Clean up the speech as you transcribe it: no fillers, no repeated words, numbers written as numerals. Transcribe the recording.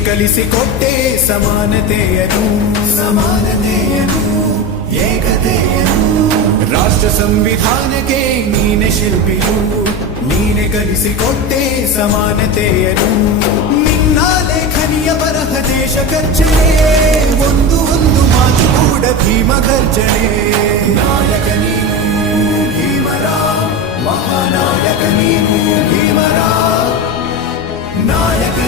ಕಲಿಸಿಕೊಟ್ಟೆ ಸಮಾನತೆಯನು ಏಕತೆಯನು ರಾಷ್ಟ್ರ ಸಂವಿಧಾನಕ್ಕೆ ನೀನೆ ಶಿಲ್ಪಿಯು ನೀನೆ ಕಲಿಸಿಕೊಟ್ಟೆ ಸಮಾನತೆಯನು ನಿನ್ನ ಲೇಖನಿಯ ಬರಹ ದೇಶ ಕರ್ಚನೆ ಒಂದು ಮಾತು ಕೂಡ ಭೀಮ ಗರ್ಜನೆ ನಾಯಕ ನೀನು ಭೀಮರ ಮಹಾನಾಯಕ ನೀನು ಭೀಮರ ನಾಯಕ